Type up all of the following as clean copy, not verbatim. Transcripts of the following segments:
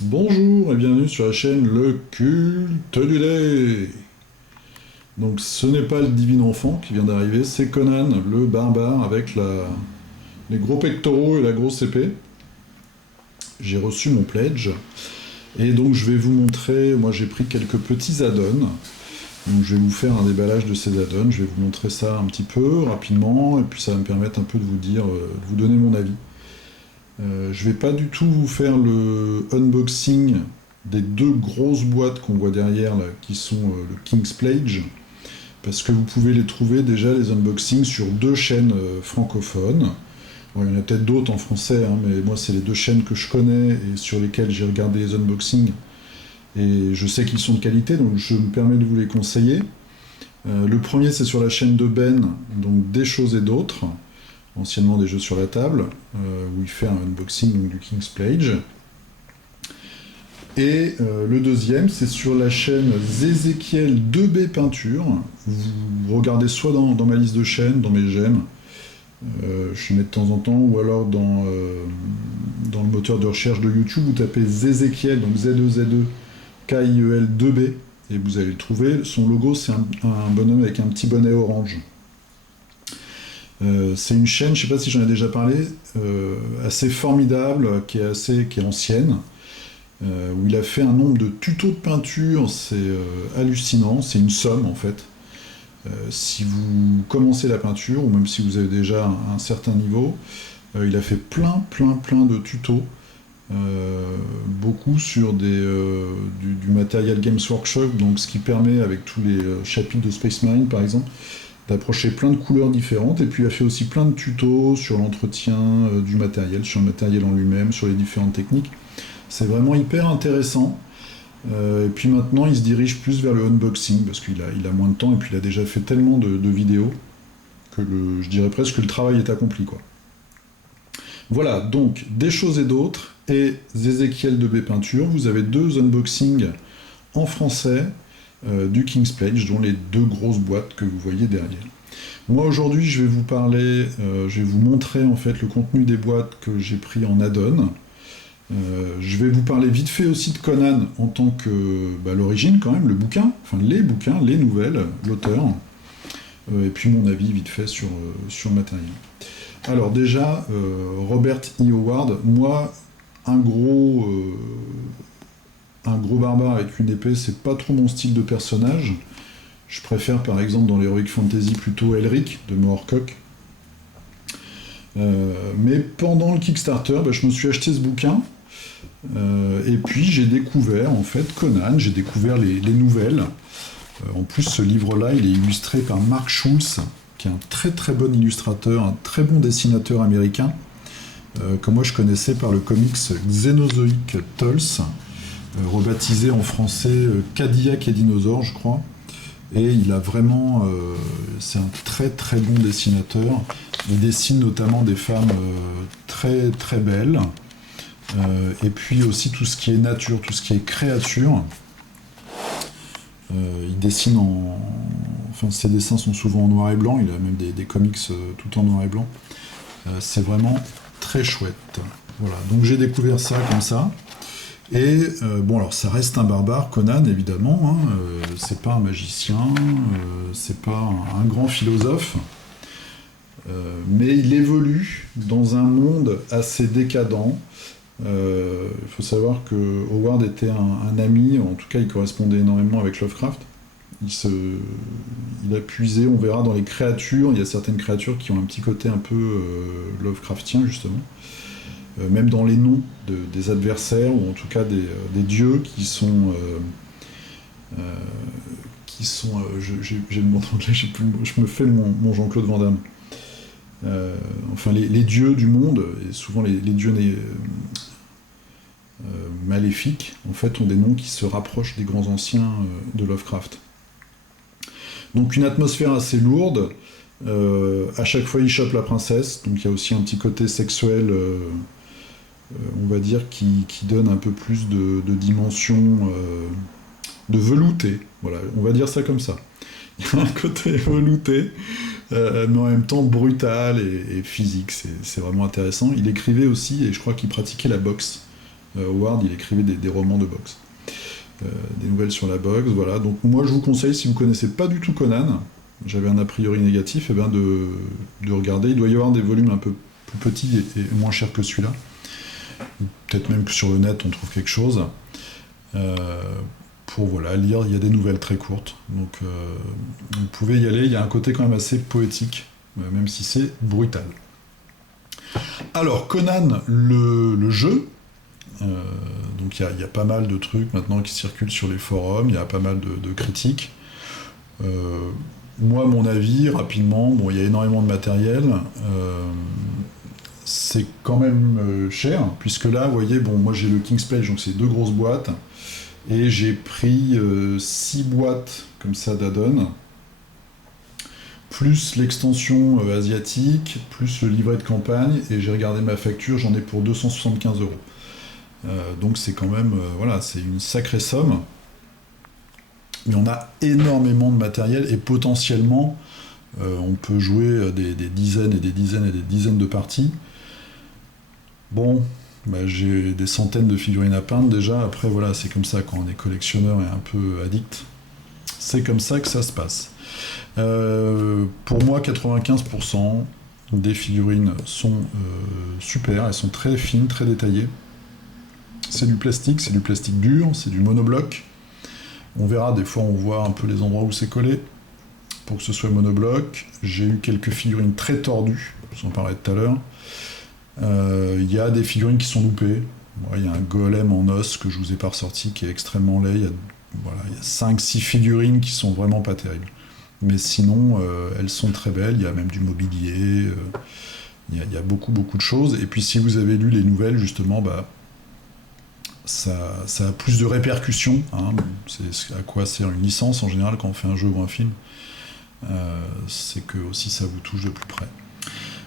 Bonjour et bienvenue sur la chaîne Le Culte du Lait. Donc ce n'est pas le divin enfant qui vient d'arriver, c'est Conan le barbare avec les gros pectoraux et la grosse épée. J'ai reçu mon pledge et donc je vais vous montrer, moi j'ai pris quelques petits add-ons. Donc je vais vous faire un déballage de ces add-ons, je vais vous montrer ça un petit peu rapidement et puis ça va me permettre un peu de vous dire, de vous donner mon avis. Je vais pas du tout vous faire le unboxing des deux grosses boîtes qu'on voit derrière là, qui sont le King's Pledge, parce que vous pouvez les trouver déjà les unboxings sur deux chaînes francophones. Bon, il y en a peut-être d'autres en français, hein, mais moi c'est les deux chaînes que je connais et sur lesquelles j'ai regardé les unboxings et je sais qu'ils sont de qualité, donc je me permets de vous les conseiller. Le premier c'est sur la chaîne de Ben, donc Des choses et d'autres, anciennement des jeux sur la table, où il fait un unboxing donc, du King's Pledge. Et le deuxième, c'est sur la chaîne Zézéchiel 2B Peinture. Vous regardez soit dans ma liste de chaînes, dans mes j'aime, je mets de temps en temps, ou alors dans le moteur de recherche de YouTube, vous tapez Zézéchiel, donc Z-E-Z-E, K-I-E-L 2B, et vous allez le trouver. Son logo, c'est un bonhomme avec un petit bonnet orange. C'est une chaîne, je ne sais pas si j'en ai déjà parlé, assez formidable, qui est ancienne, où il a fait un nombre de tutos de peinture, c'est hallucinant, c'est une somme en fait. Si vous commencez la peinture, ou même si vous avez déjà un certain niveau, il a fait plein de tutos, beaucoup sur du matériel Games Workshop, donc ce qui permet avec tous les chapitres de Space Marine par exemple, d'approcher plein de couleurs différentes, et puis il a fait aussi plein de tutos sur l'entretien du matériel, sur le matériel en lui-même, sur les différentes techniques. C'est vraiment hyper intéressant. Et puis maintenant, il se dirige plus vers le unboxing, parce qu'il a moins de temps, et puis il a déjà fait tellement de vidéos, que je dirais presque que le travail est accompli, quoi. Voilà, donc, Des choses et d'autres, et Zézéchiel de B Peinture, vous avez deux unboxings en français, du King's Pledge, dont les deux grosses boîtes que vous voyez derrière. Moi aujourd'hui je vais vous parler, je vais vous montrer en fait le contenu des boîtes que j'ai pris en add-on. Je vais vous parler vite fait aussi de Conan en tant que l'origine quand même, le bouquin, enfin les bouquins, les nouvelles, l'auteur, et puis mon avis vite fait sur le matériel. Alors déjà, Robert E. Howard, moi un gros barbare avec une épée, c'est pas trop mon style de personnage. Je préfère par exemple dans l'Heroic Fantasy plutôt Elric de Moorcock. Mais pendant le Kickstarter, je me suis acheté ce bouquin. Et puis j'ai découvert en fait Conan, j'ai découvert les nouvelles. En plus ce livre-là, il est illustré par Mark Schultz, qui est un très bon illustrateur, un très bon dessinateur américain, que moi je connaissais par le comics Xenozoic Tales, rebaptisé en français Cadillac et Dinosaure, je crois. Et il a vraiment, c'est un très bon dessinateur. Il dessine notamment des femmes très belles. Et puis aussi tout ce qui est nature, tout ce qui est créature. Il dessine enfin ses dessins sont souvent en noir et blanc. Il a même des comics tout en noir et blanc. C'est vraiment très chouette. Voilà, donc j'ai découvert ça comme ça. Et bon, alors ça reste un barbare, Conan évidemment, hein, c'est pas un magicien, c'est pas un grand philosophe, mais il évolue dans un monde assez décadent. Il faut savoir que Howard était un ami, en tout cas il correspondait énormément avec Lovecraft. Il a puisé, on verra dans les créatures, il y a certaines créatures qui ont un petit côté un peu Lovecraftien justement. Même dans les noms des adversaires, ou en tout cas des dieux qui sont... j'ai le mot en anglais, je me fais mon Jean-Claude Van Damme. Enfin, les dieux du monde, et souvent les dieux maléfiques, en fait, ont des noms qui se rapprochent des grands anciens de Lovecraft. Donc une atmosphère assez lourde. À chaque fois, il chope la princesse, donc il y a aussi un petit côté sexuel... on va dire, qui donne un peu plus de dimension, de velouté. Voilà, on va dire ça comme ça. Il y a un côté velouté, mais en même temps brutal et physique. C'est vraiment intéressant. Il écrivait aussi, et je crois qu'il pratiquait la boxe. Howard, il écrivait des romans de boxe. Des nouvelles sur la boxe, voilà. Donc moi je vous conseille, si vous ne connaissez pas du tout Conan, j'avais un a priori négatif, de regarder. Il doit y avoir des volumes un peu plus petits et moins chers que celui-là. Peut-être même que sur le net on trouve quelque chose. Pour voilà, lire, il y a des nouvelles très courtes. Donc vous pouvez y aller, il y a un côté quand même assez poétique, même si c'est brutal. Alors Conan, le jeu, donc il y a pas mal de trucs maintenant qui circulent sur les forums, il y a pas mal de critiques. Moi, mon avis, rapidement, bon, il y a énormément de matériel. C'est quand même cher, puisque là, vous voyez, bon, moi j'ai le King's Pledge, donc c'est 2 grosses boîtes, et j'ai pris 6 boîtes comme ça d'add-on, plus l'extension asiatique, plus le livret de campagne, et j'ai regardé ma facture, j'en ai pour 275 euros. Donc c'est quand même, voilà, c'est une sacrée somme. Mais on a énormément de matériel et potentiellement on peut jouer des dizaines et des dizaines et des dizaines de parties. Bon, bah, j'ai des centaines de figurines à peindre déjà. Après voilà, c'est comme ça quand on est collectionneur et un peu addict. C'est comme ça que ça se passe. Pour moi, 95% des figurines sont super. Elles sont très fines, très détaillées. C'est du plastique dur, c'est du monobloc. On verra, des fois on voit un peu les endroits où c'est collé pour que ce soit monobloc. J'ai eu quelques figurines très tordues, je vous en parlais tout à l'heure. Il y a des figurines qui sont loupées. Il y a un golem en os que je vous ai pas ressorti qui est extrêmement laid. Il y a 5-6 figurines qui sont vraiment pas terribles. Mais sinon, elles sont très belles. Il y a même du mobilier. Il y a beaucoup de choses. Et puis si vous avez lu les nouvelles, justement, bah, ça a plus de répercussions, hein. C'est à quoi sert une licence en général quand on fait un jeu ou un film. C'est que aussi ça vous touche de plus près.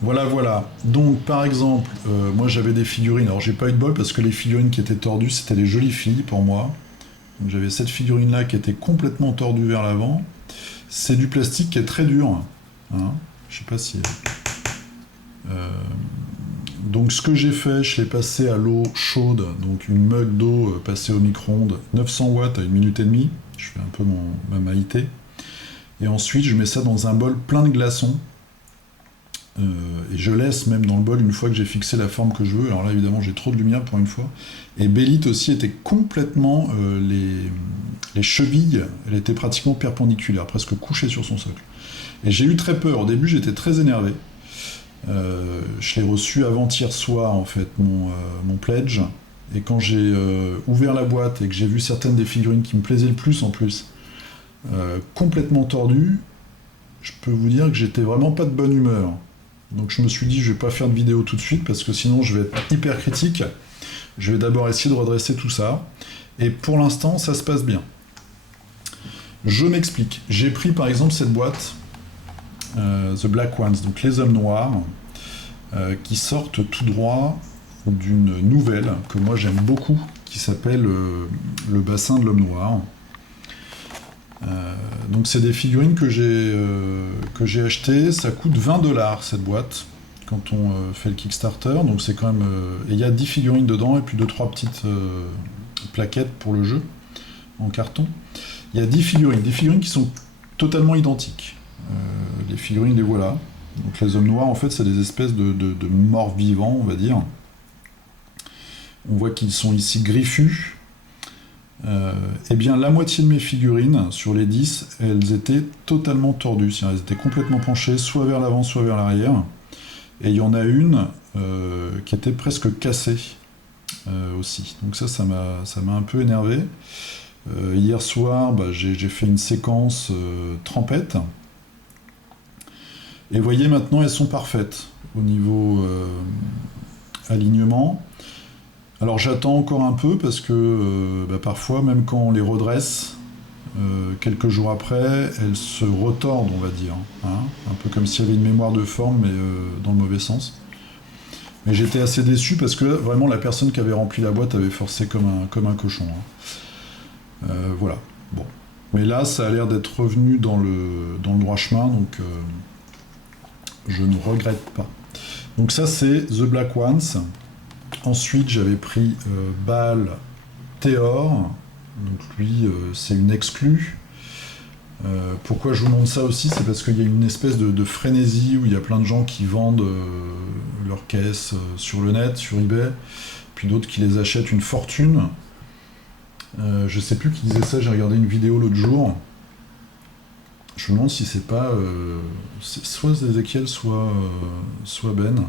Voilà. Donc par exemple, moi j'avais des figurines, alors j'ai pas eu de bol parce que les figurines qui étaient tordues c'était les jolies filles pour moi. Donc j'avais cette figurine là qui était complètement tordue vers l'avant. C'est du plastique qui est très dur, hein. Je sais pas si... Donc ce que j'ai fait, je l'ai passé à l'eau chaude, donc une mug d'eau passée au micro-ondes, 900 watts à 1 minute et demie, je fais un peu ma maïté, et ensuite je mets ça dans un bol plein de glaçons, et je laisse même dans le bol une fois que j'ai fixé la forme que je veux. Alors là évidemment j'ai trop de lumière pour une fois, et Bélite aussi était complètement, les chevilles, elle était pratiquement perpendiculaire, presque couchée sur son socle. Et j'ai eu très peur, au début j'étais très énervé. Je l'ai reçu avant-hier soir en fait, mon pledge, et quand j'ai ouvert la boîte et que j'ai vu certaines des figurines qui me plaisaient le plus en plus complètement tordues, je peux vous dire que j'étais vraiment pas de bonne humeur. Donc je me suis dit je vais pas faire de vidéo tout de suite parce que sinon je vais être hyper critique. Je vais d'abord essayer de redresser tout ça, et pour l'instant ça se passe bien. Je m'explique. J'ai pris par exemple cette boîte The Black Ones, donc les hommes noirs, qui sortent tout droit d'une nouvelle que moi j'aime beaucoup, qui s'appelle Le bassin de l'homme noir. Donc c'est des figurines que j'ai achetées, ça coûte 20$ cette boîte, quand on fait le Kickstarter, donc c'est quand même... et il y a 10 figurines dedans, et puis 2-3 petites plaquettes pour le jeu, en carton. Il y a 10 figurines qui sont totalement identiques. Les figurines, les voilà. Donc les hommes noirs, en fait, c'est des espèces de morts vivants, on va dire. On voit qu'ils sont ici griffus. Eh bien, la moitié de mes figurines, sur les 10, elles étaient totalement tordues. C'est-à-dire, elles étaient complètement penchées, soit vers l'avant, soit vers l'arrière. Et il y en a une qui était presque cassée aussi. Donc ça m'a un peu énervé. Hier soir, j'ai fait une séquence trempette. Et vous voyez, maintenant, elles sont parfaites au niveau alignement. Alors j'attends encore un peu parce que parfois, même quand on les redresse, quelques jours après, elles se retordent, on va dire. Hein, un peu comme s'il y avait une mémoire de forme, mais dans le mauvais sens. Mais j'étais assez déçu parce que vraiment la personne qui avait rempli la boîte avait forcé comme un cochon. Hein. Voilà. Bon. Mais là, ça a l'air d'être revenu dans le droit chemin, donc je ne regrette pas. Donc ça, c'est The Black Ones. Ensuite, j'avais pris Baal Théor. Donc lui, c'est une exclue. Pourquoi je vous montre ça aussi, c'est parce qu'il y a une espèce de frénésie où il y a plein de gens qui vendent leurs caisses sur le net, sur eBay, puis d'autres qui les achètent une fortune. Je sais plus qui disait ça, j'ai regardé une vidéo l'autre jour. Je me demande si c'est pas soit Ezekiel, soit Ben.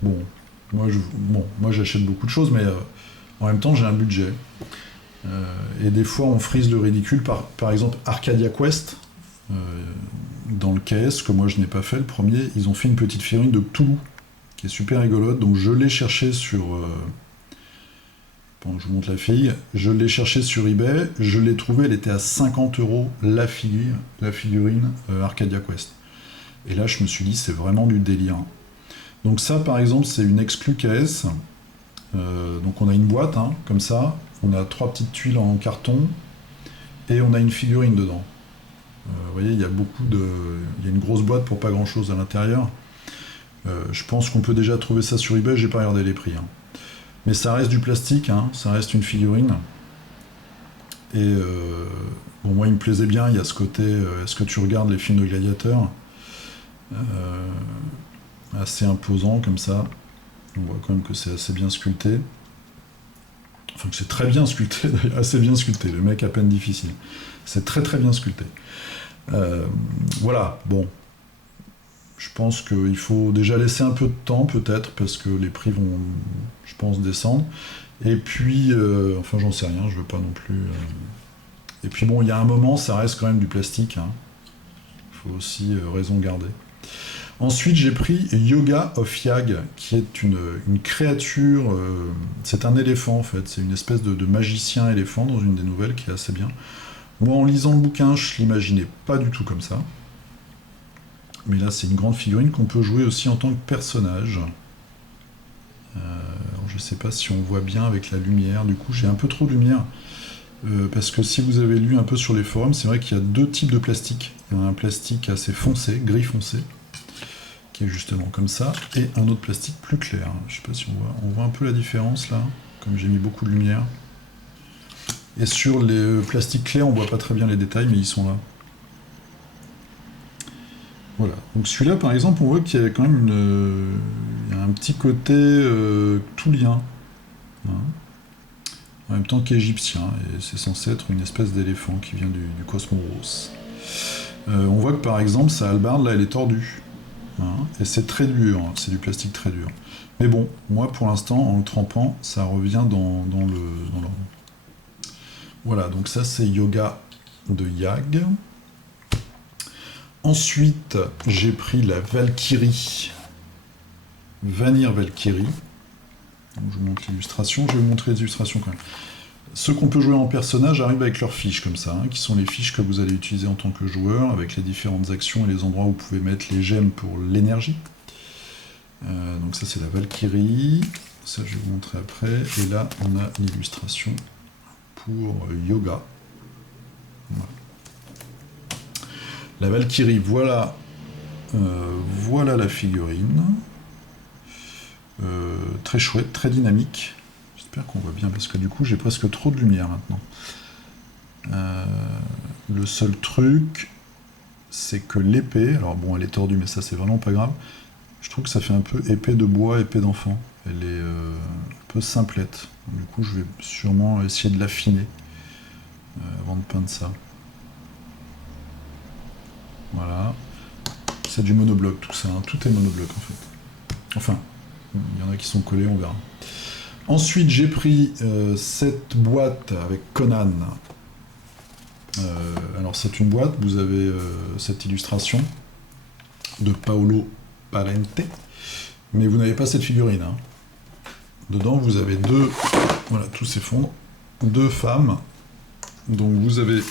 Bon, moi j'achète beaucoup de choses, mais en même temps j'ai un budget. Et des fois on frise le ridicule, par exemple Arcadia Quest, dans le KS, que moi je n'ai pas fait, le premier, ils ont fait une petite figurine de Cthulhu, qui est super rigolote, donc je l'ai cherché sur... Bon, je vous montre la fille, je l'ai cherché sur eBay, je l'ai trouvée, elle était à 50€ la figurine Arcadia Quest. Et là je me suis dit c'est vraiment du délire. Donc ça par exemple c'est une exclue KS, donc on a une boîte comme ça, on a 3 petites tuiles en carton et on a une figurine dedans. Vous voyez, il y a une grosse boîte pour pas grand chose à l'intérieur. Je pense qu'on peut déjà trouver ça sur eBay, j'ai pas regardé les prix. Mais ça reste du plastique, ça reste une figurine. Et bon, moi il me plaisait bien, il y a ce côté, est-ce que tu regardes les films de gladiateurs, assez imposant comme ça. On voit quand même que c'est assez bien sculpté. Enfin que c'est très bien sculpté, assez bien sculpté, le mec à peine difficile. C'est très très bien sculpté. Voilà, bon. Je pense qu'il faut déjà laisser un peu de temps peut-être, parce que les prix vont, je pense, descendre. Et puis, enfin j'en sais rien, je veux pas non plus... Et puis bon, il y a un moment, ça reste quand même du plastique. Il faut aussi raison garder. Ensuite, j'ai pris Yoga of Yag, qui est une créature... c'est un éléphant en fait, c'est une espèce de magicien éléphant dans une des nouvelles qui est assez bien. Moi, en lisant le bouquin, je l'imaginais pas du tout comme ça. Mais là, c'est une grande figurine qu'on peut jouer aussi en tant que personnage. Alors, je sais pas si on voit bien avec la lumière. Du coup, j'ai un peu trop de lumière. Parce que si vous avez lu un peu sur les forums, c'est vrai qu'il y a 2 types de plastique. Il y a un plastique assez foncé, gris foncé, qui est justement comme ça, et un autre plastique plus clair. Je sais pas si on voit un peu la différence là, comme j'ai mis beaucoup de lumière. Et sur les plastiques clairs, on voit pas très bien les détails, mais ils sont là. Voilà, donc celui-là par exemple, on voit qu'il y a quand même il y a un petit côté toulien, en même temps qu'égyptien, et c'est censé être une espèce d'éléphant qui vient du cosmos. On voit que par exemple, sa hallebarde là, elle est tordue, et c'est très dur, c'est du plastique très dur. Mais bon, moi pour l'instant, en le trempant, ça revient dans l'ordre. Voilà, donc ça c'est Yoga de Yag. Ensuite, j'ai pris la Valkyrie, Vanir Valkyrie. Donc, je vous montre l'illustration, je vais vous montrer les illustrations quand même. Ceux qu'on peut jouer en personnage arrivent avec leurs fiches comme ça, qui sont les fiches que vous allez utiliser en tant que joueur, avec les différentes actions et les endroits où vous pouvez mettre les gemmes pour l'énergie. Donc ça c'est la Valkyrie, ça je vais vous montrer après, et là on a l'illustration pour Yoga. Voilà. La Valkyrie, voilà, voilà la figurine. Très chouette, très dynamique. J'espère qu'on voit bien, parce que du coup j'ai presque trop de lumière maintenant. Le seul truc, c'est que l'épée, alors bon elle est tordue, mais ça c'est vraiment pas grave. Je trouve que ça fait un peu épée de bois, épée d'enfant. Elle est un peu simplette. Du coup je vais sûrement essayer de l'affiner avant de peindre ça. Voilà, c'est du monobloc tout ça, tout est monobloc en fait. Enfin, il y en a qui sont collés, on verra. Ensuite, j'ai pris cette boîte avec Conan. Alors c'est une boîte, vous avez cette illustration de Paolo Parente, mais vous n'avez pas cette figurine. Dedans, vous avez voilà, tout s'effondre, 2 femmes. Donc vous avez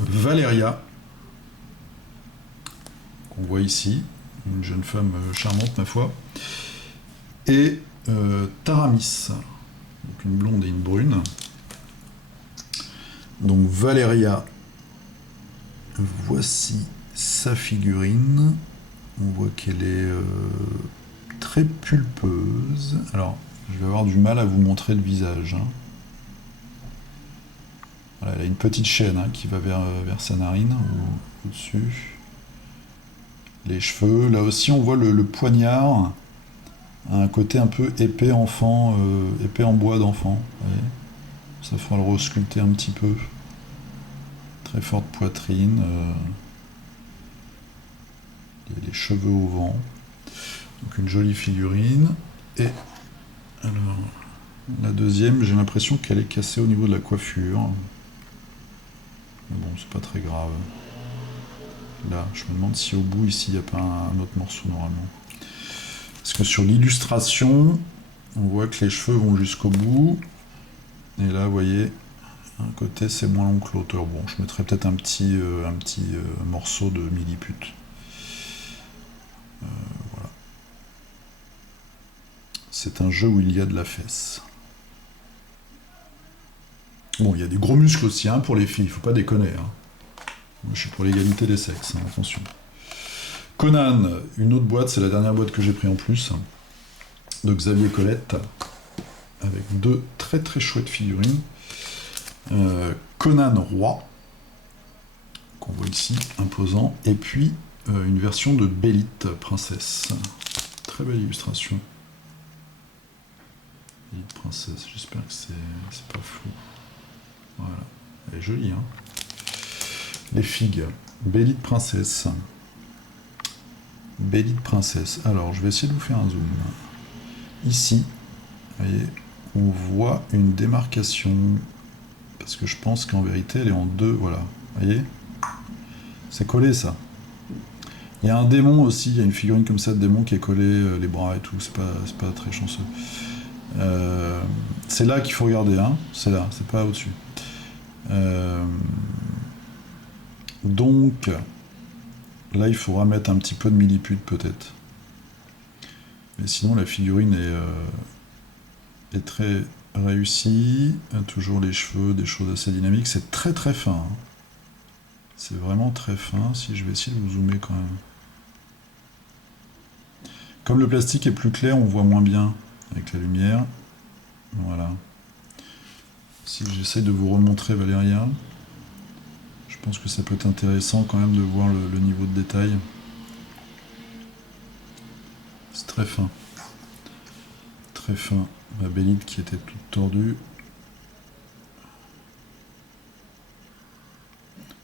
Valeria, qu'on voit ici, une jeune femme charmante ma foi, et Taramis, donc une blonde et une brune. Donc Valeria, voici sa figurine, on voit qu'elle est très pulpeuse. Alors, je vais avoir du mal à vous montrer le visage. Hein. Voilà, elle a une petite chaîne hein, qui va vers sa narine, au-dessus. Les cheveux. Là aussi, on voit le poignard. Un côté un peu épée enfant, épée en bois d'enfant. Ça fera le resculpter un petit peu. Très forte poitrine. Les cheveux au vent. Donc une jolie figurine. Et alors, la deuxième, j'ai l'impression qu'elle est cassée au niveau de la coiffure. Mais bon, c'est pas très grave. Là, je me demande si au bout, ici, il n'y a pas un autre morceau normalement. Parce que sur l'illustration, on voit que les cheveux vont jusqu'au bout. Et là, vous voyez, un côté, c'est moins long que l'autre. Bon, je mettrai peut-être un petit morceau de millipute. Voilà. C'est un jeu où il y a de la fesse. Bon, il y a des gros muscles aussi hein, pour les filles, il faut pas déconner. Hein. Moi, je suis pour l'égalité des sexes, hein, attention. Conan, une autre boîte, c'est la dernière boîte que j'ai pris en plus, de Xavier Colette, avec deux très très chouettes figurines. Conan Roi, qu'on voit ici, imposant, et puis une version de Bélite Princesse. Très belle illustration. Bélite Princesse, j'espère que c'est pas flou. Voilà, elle est jolie, hein. Les figues, Bélite Princesse. Bélite Princesse. Alors, je vais essayer de vous faire un zoom. Ici, vous voyez, on voit une démarcation. Parce que je pense qu'en vérité, elle est en deux. Voilà. Vous voyez? C'est collé, ça. Il y a un démon aussi. Il y a une figurine comme ça de démon qui est collée, les bras et tout. C'est pas très chanceux. C'est là qu'il faut regarder. Hein. C'est là. C'est pas au-dessus. Donc... Là, il faudra mettre un petit peu de millipute, peut-être. Mais sinon, la figurine est très réussie. Toujours les cheveux, des choses assez dynamiques. C'est très très fin. Hein. C'est vraiment très fin. Si je vais essayer de vous zoomer quand même. Comme le plastique est plus clair, on voit moins bien avec la lumière. Voilà. Si j'essaie de vous remontrer Valéria... Je pense que ça peut être intéressant quand même de voir le niveau de détail. C'est très fin. Très fin. Ma Bélite qui était toute tordue.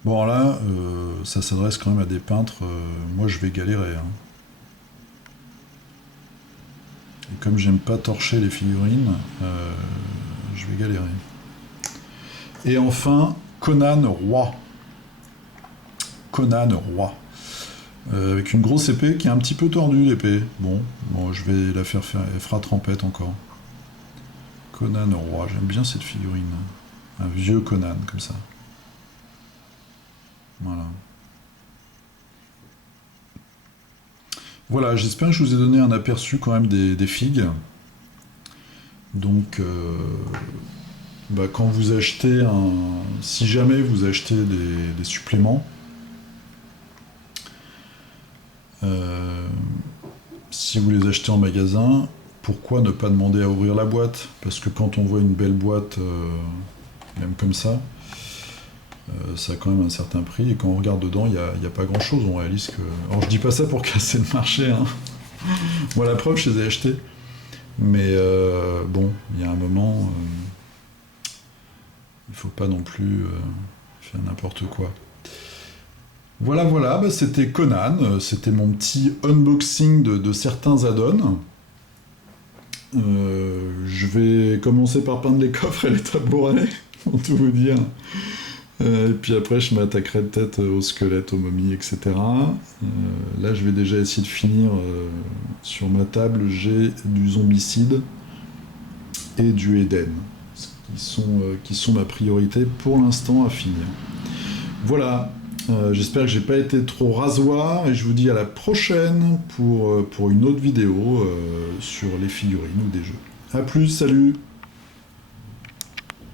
Bon là, ça s'adresse quand même à des peintres. Moi je vais galérer. Hein. Et comme j'aime pas torcher les figurines, je vais galérer. Et enfin, Conan Roi. Conan Roi. Avec une grosse épée qui est un petit peu tordue, l'épée. Bon, je vais la faire, elle fera trempette encore. Conan Roi, j'aime bien cette figurine. Un vieux Conan, comme ça. Voilà. Voilà, j'espère que je vous ai donné un aperçu quand même des figues. Donc, quand vous achetez si jamais vous achetez des suppléments, si vous les achetez en magasin, pourquoi ne pas demander à ouvrir la boîte? Parce que quand on voit une belle boîte, même comme ça, ça a quand même un certain prix, et quand on regarde dedans, il n'y a pas grand chose, on réalise que... Alors je dis pas ça pour casser le marché, hein. Moi la preuve, je les ai achetés. Mais bon, il y a un moment, il faut pas non plus faire n'importe quoi. Voilà, c'était Conan, c'était mon petit unboxing de certains add-ons. Je vais commencer par peindre les coffres et les tabourets, pour tout vous dire. Et puis après, je m'attaquerai peut-être aux squelettes, aux momies, etc. Là, je vais déjà essayer de finir. Sur ma table, j'ai du zombicide et du Eden, qui sont ma priorité pour l'instant à finir. Voilà. J'espère que j'ai pas été trop rasoir et je vous dis à la prochaine pour une autre vidéo sur les figurines ou des jeux. A plus, salut!